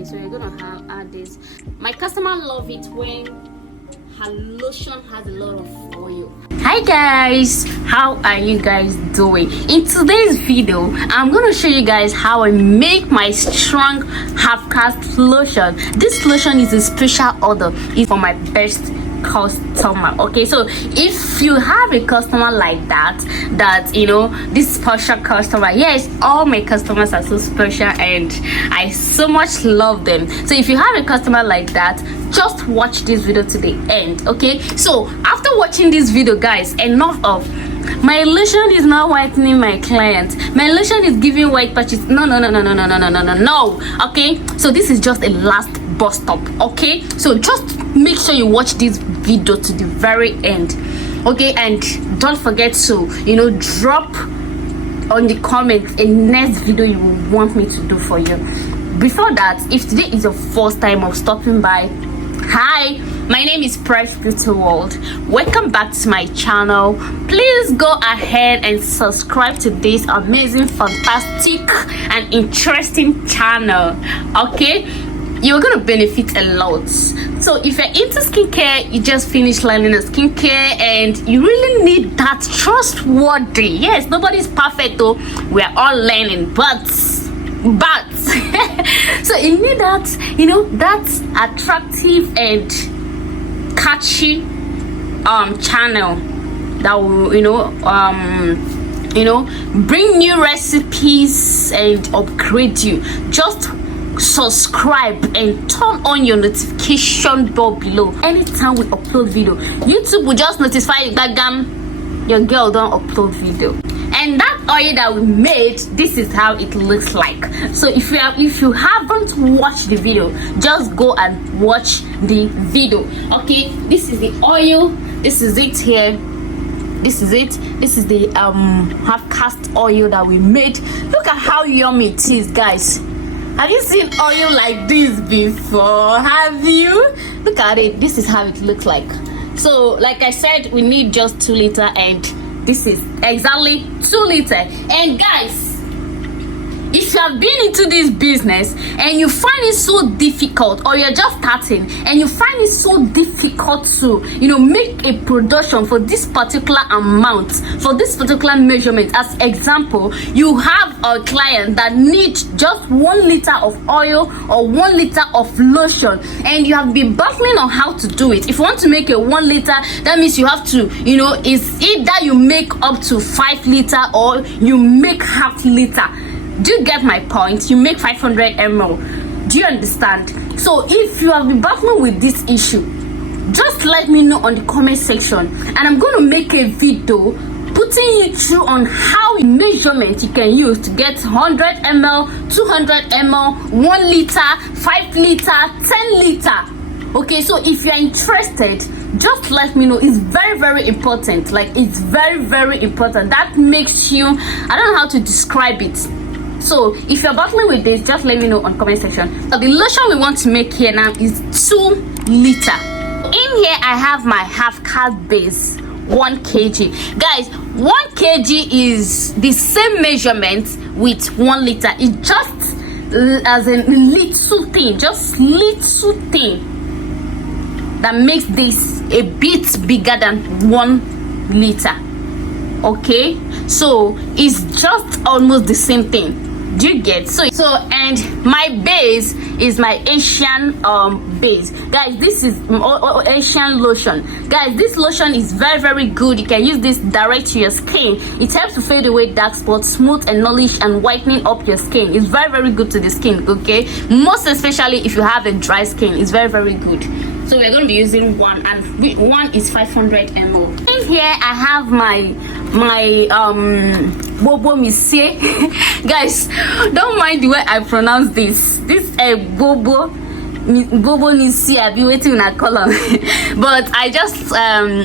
Okay, so you're gonna add this. My customer love it when her lotion has a lot of oil. Hi guys, how are you guys doing? In today's video I'm going to show you guys how I make my strong half cast lotion. This lotion is a special order. It's for my best customer. Okay, so if you have a customer like that you know, this special customer, yes, all my customers are so special and I so much love them. So if you have a customer like that, just watch this video to the end. Okay, so after watching this video, guys, enough of my lotion is not whitening my client, my lotion is giving white patches. No. Okay, so this is just a last bus stop. Okay, so just make sure you watch this video to the very end. Okay, and don't forget to, you know, drop on the comment a next video you will want me to do for you. Before that, if today is your first time of stopping by, hi, my name is Precious Beauty World. Welcome back to my channel. Please go ahead and subscribe to this amazing, fantastic and interesting channel. Okay, you're gonna benefit a lot. So if you're into skincare, you just finished learning a skincare and you really need that trustworthy, yes, nobody's perfect though, we're all learning, but so you need that, you know, that attractive and catchy channel that will, you know, bring new recipes and upgrade you. Just subscribe and turn on your notification bell below. Anytime we upload video, YouTube will just notify you that your girl don't upload video. And that oil that we made, this is how it looks like. So if you haven't watched the video, just go and watch the video. Okay, this is the oil, this is it here, this is it, this is the half cast oil that we made. Look at how yummy it is, guys. Have you seen oil like this before? Have you? Look at it. This is how it looks like. So like I said, we need just 2 liters and this is exactly 2 liters. And guys, if you have been into this business and you find it so difficult, or you're just starting and you find it so difficult to, you know, make a production for this particular amount, for this particular measurement, as example, you have a client that needs just 1 liter of oil or 1 liter of lotion and you have been battling on how to do it. If you want to make a 1 liter, that means you have to, you know, it's either you make up to 5 liter or you make half liter. Do you get my point? You make 500 ml. Do you understand? So if you have been battling with this issue, just let me know on the comment section and I'm going to make a video putting you through on how measurement you can use to get 100 ml, 200 ml, 1 liter, 5 liter, 10 liter. Okay, so if you're interested, just let me know. It's very, very important. Like, it's very, very important. That makes you, I don't know how to describe it. So if you're battling with this, just let me know on comment section. So the lotion we want to make here now is 2 liter. In here I have my half cast base, 1 kg. Guys, 1 kg is the same measurement with 1 liter. It's just as a little thing, just little thing that makes this a bit bigger than 1 liter. Okay, so it's just almost the same thing. Do you get? So and my base is my Asian base, guys. This is Asian lotion, guys. This lotion is very, very good. You can use this direct to your skin. It helps to fade away dark spots, smooth and nourish and whitening up your skin. It's very, very good to the skin. Okay, most especially if you have a dry skin, it's very, very good. So we're going to be using 1, and 1 is 500 ml. In here I have my bobo misie. Guys, don't mind the way I pronounce this bobo misie. I'll be waiting in a column. But I just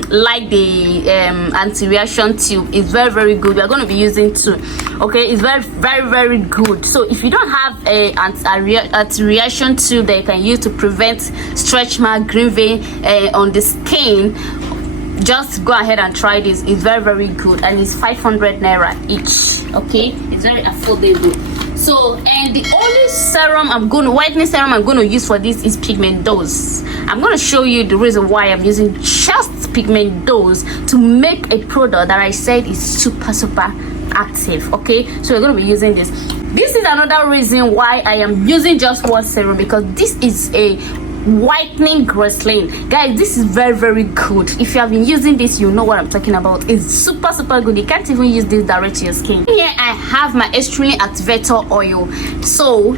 like the anti-reaction tube. It's very, very good. We're going to be using 2. Okay, it's very, very, very good. So if you don't have a anti-reaction tube that you can use to prevent stretch mark, green vein on the skin, just go ahead and try this. It's very, very good, and it's 500 naira each. Okay, it's very affordable. So, and the only serum whitening serum I'm going to use for this is Pigment Dose. I'm going to show you the reason why I'm using just Pigment Dose to make a product that I said is super active. Okay, so we're going to be using this. This is another reason why I am using just one serum, because this is a whitening Graceline. Guys, this is very good. If you have been using this, you know what I'm talking about. It's super good. You can't even use this direct to your skin. Here I have my estrogen activator oil. So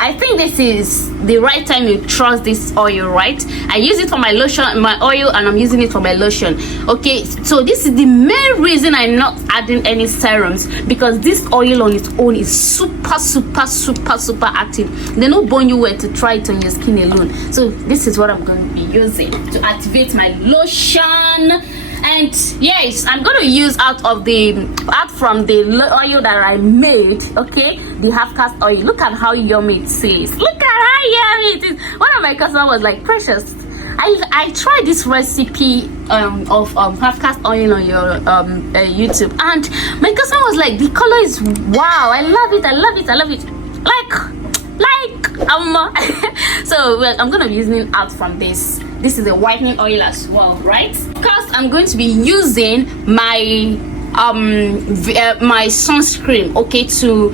I think this is the right time you trust this oil, right? I use it for my lotion, my oil, and I'm using it for my lotion. Okay, so this is the main reason I'm not adding any serums, because this oil on its own is super active. They don't burn you well to try it on your skin alone. So this is what I'm going to be using to activate my lotion. And yes, I'm going to use out from the oil that I made, okay, the half cast oil. Look at how yummy it says. Look at how yummy it is. One of my customers was like, Precious, I tried this recipe of half cast oil on your YouTube, and my customer was like, the color is wow, I love it. So I'm gonna be using out from this. This is a whitening oil as well, right? Because I'm going to be using my my sunscreen, okay, to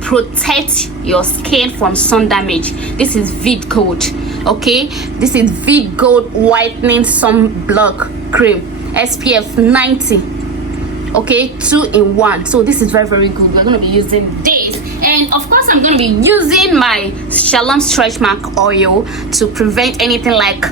protect your skin from sun damage. This is Vid Gold, okay. This is Vid Gold whitening sunblock cream, SPF 90, okay, 2-in-1. So this is very good. We're going to be using this, and of course I'm going to be using my Shalom stretch mark oil to prevent anything like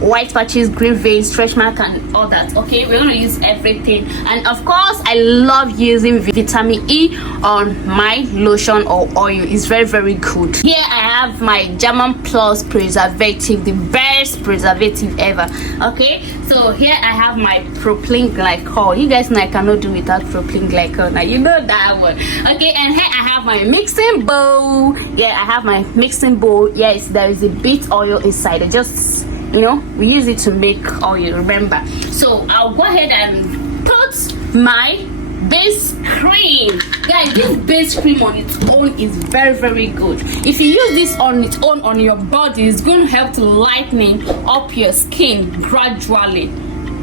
white patches, green veins, stretch mark, and all that. Okay, we're going to use everything. And of course I love using vitamin E on my lotion or oil. It's very good. Here I have my German Plus preservative, the best preservative ever. Okay, so here I have my propylene glycol. You guys know I cannot do without propylene glycol. Now you know that one. Okay, and here I have my mixing bowl. Yeah, I have my mixing bowl. Yes, there is a bit oil inside. It just, we use it to make oil, remember. So I'll go ahead and put my base cream. Guys, this base cream on its own is very good. If you use this on its own on your body, it's going to help to lighten up your skin gradually.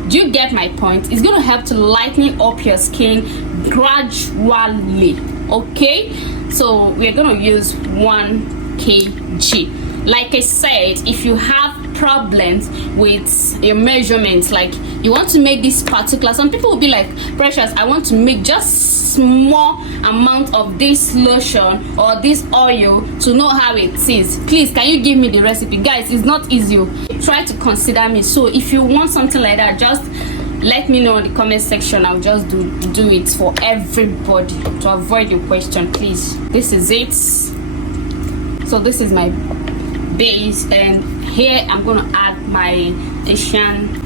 Do you get my point? It's going to help to lighten up your skin gradually. Okay, so we're going to use 1 kg. Like I said, if you have problems with your measurements, like you want to make this particular, some people will be like, Precious, I want to make just small amount of this lotion or this oil to know how it is. Please, can you give me the recipe? Guys, it's not easy. Try to consider me. So if you want something like that, just let me know in the comment section. I'll just do it for everybody to avoid your question, please. This is it. So this is my base, and here I'm going to add my Asian.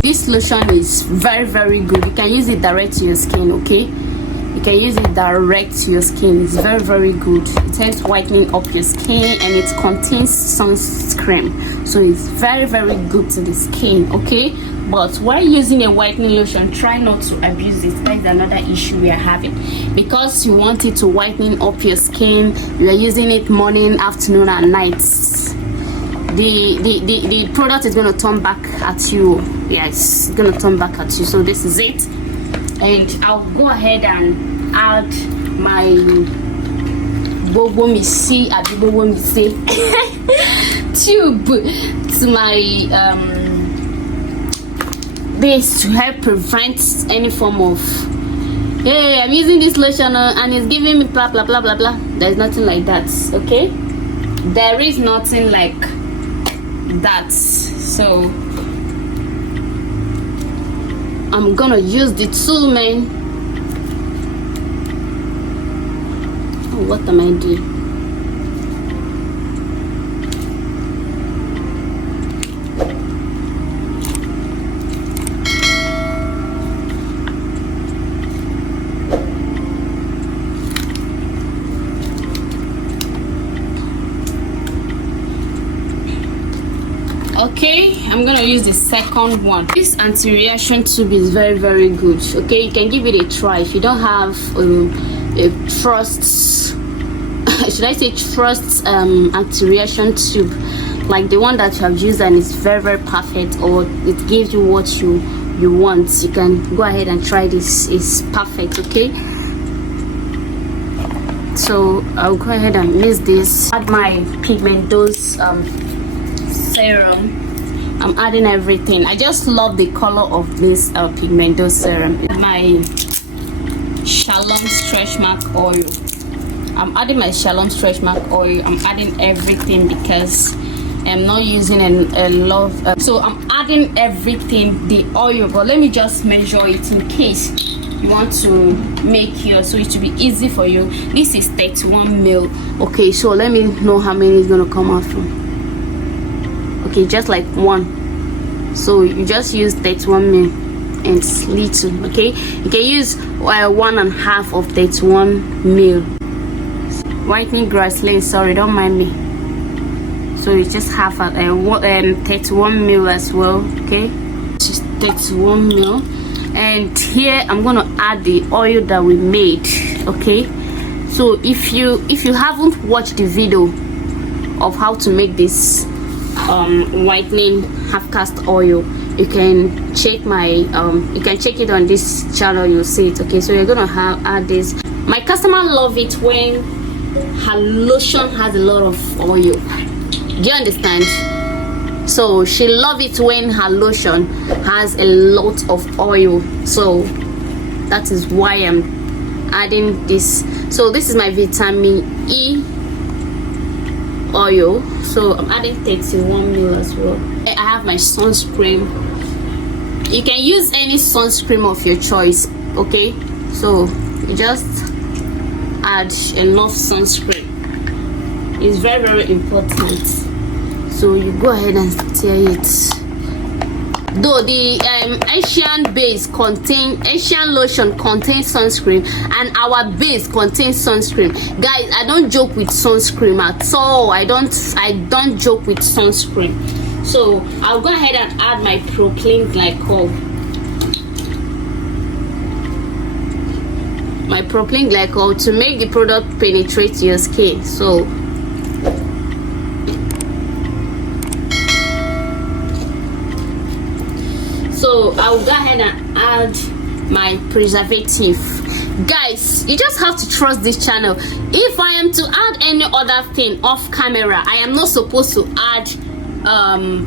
This lotion is very good. You can use it direct to your skin, okay? You can use it direct to your skin. It's very good. It helps whitening up your skin, and it contains sunscreen, so it's very good to the skin, okay? But while using a whitening lotion, try not to abuse it. That is another issue we are having. Because you want it to whiten up your skin, you are using it morning, afternoon, and nights. The product is going to turn back at you. Yes, it's going to turn back at you. So this is it. And I'll go ahead and add my Bobo Misi tube to my this to help prevent any form of, hey, I'm using this lotion and it's giving me blah. There's nothing like that, okay? There is nothing like that. So I'm gonna use the tool, man. Oh, what am I doing? Okay, I'm gonna use the second one. This anti-reaction tube is very good. Okay, you can give it a try if you don't have a trust should I say trust anti-reaction tube, like the one that you have used and it's very perfect, or it gives you what you want. You can go ahead and try this. It's perfect. Okay, so I'll go ahead and mix this. Add my pigmentose serum. I'm adding everything. I just love the color of this pigmentose serum. My Shalom stretch mark oil. I'm adding my Shalom stretch mark oil. I'm adding everything because I'm not using a lot. So I'm adding everything, the oil, but let me just measure it in case you want to make yours, so it will be easy for you. This is 31 ml. Okay, so let me know how many is gonna come out from. Okay, just like one. So you just use 31 ml and it's little. Okay, you can use 1.5 of 31 ml. Whitening grassland, sorry, don't mind me. So it's just half at 31 ml as well. Okay, just 31 ml. And here I'm gonna add the oil that we made. Okay, so if you haven't watched the video of how to make this whitening half cast oil, you can check my you can check it on this channel. You'll see it. Okay, so you're gonna add this. My customer love it when her lotion has a lot of oil. Do you understand? So she love it when her lotion has a lot of oil. So that is why I'm adding this. So this is my vitamin E oil. So I'm adding 31 ml as well. I have my sunscreen. You can use any sunscreen of your choice. Okay, so you just add enough sunscreen. It's very important. So you go ahead and stir it. Though the Asian lotion contains sunscreen and our base contains sunscreen, guys, I don't joke with sunscreen at all. I don't joke with sunscreen. So I'll go ahead and add my propylene glycol. My propylene glycol to make the product penetrate your skin. So I'll go ahead and add my preservative. Guys, you just have to trust this channel. If I am to add any other thing off camera, I am not supposed to add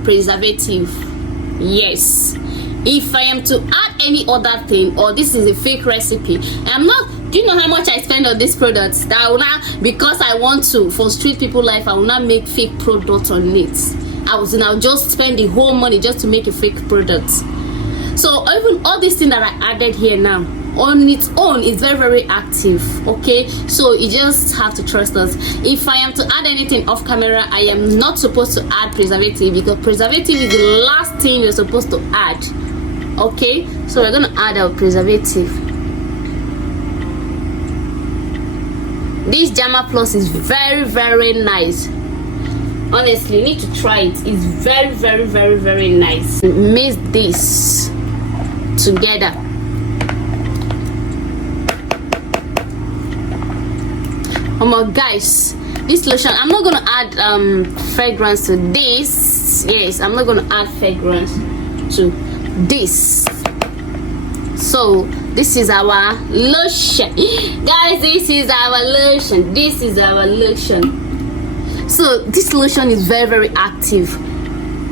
preservative. Yes, if I am to add any other thing, or this is a fake recipe, I'm not. Do you know how much I spend on this product? That I will not, because I want to for street people life, I will not make fake products on it. I'll just spend the whole money just to make a fake product. So even all these things that I added here now on its own is very active. Okay, so you just have to trust us. If I am to add anything off camera, I am not supposed to add preservative, because preservative is the last thing you're supposed to add. Okay, so we're gonna add our preservative. This Jama Plus is very nice. Honestly, you need to try it. It's very nice. Mix this together. Oh my guys, this lotion, I'm not gonna add fragrance to this. Yes, I'm not gonna add fragrance to this. So this is our lotion, guys. This is our lotion. This is our lotion. So this lotion is very active.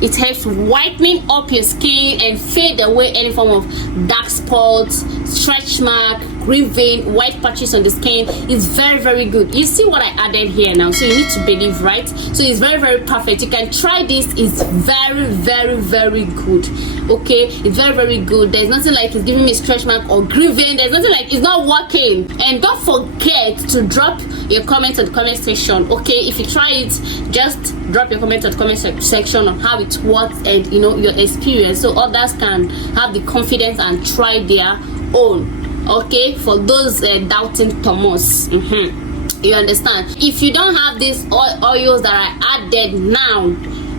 It helps whitening up your skin and fade away any form of dark spots, stretch mark, green vein, white patches on the skin. It's very good. You see what I added here now, so you need to believe, right? So it's very perfect. You can try this. It's very good. Okay, it's very good. There's nothing like it's giving me stretch mark or green vein. There's nothing like it's not working. And don't forget to drop your comments in the comment section. Okay, if you try it, just drop your comments in the comment section on how it works and your experience, so others can have the confidence and try their own. Okay, for those doubting Thomas. You understand? If you don't have these oils that I added now,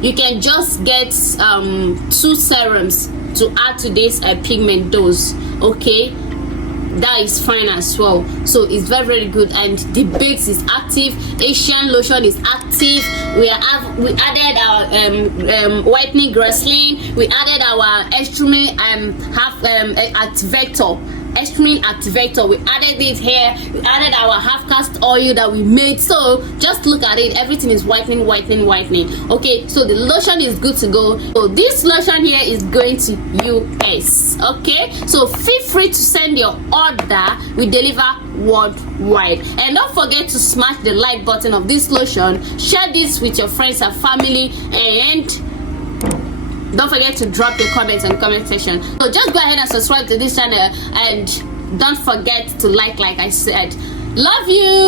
you can just get 2 serums to add to this pigment dose. Okay, that is fine as well. So it's very, very good. And the base is active, Asian lotion is active. We added our whitening glycerin, we added our estrogen activator, we added it here, we added our half cast oil that we made. So just look at it, everything is whitening. Okay, so the lotion is good to go. So this lotion here is going to US. Okay, so feel free to send your order. We deliver worldwide. And don't forget to smash the like button of this lotion, share this with your friends and family, and don't forget to drop your comments in the comment section. So just go ahead and subscribe to this channel, and don't forget to like I said. Love you.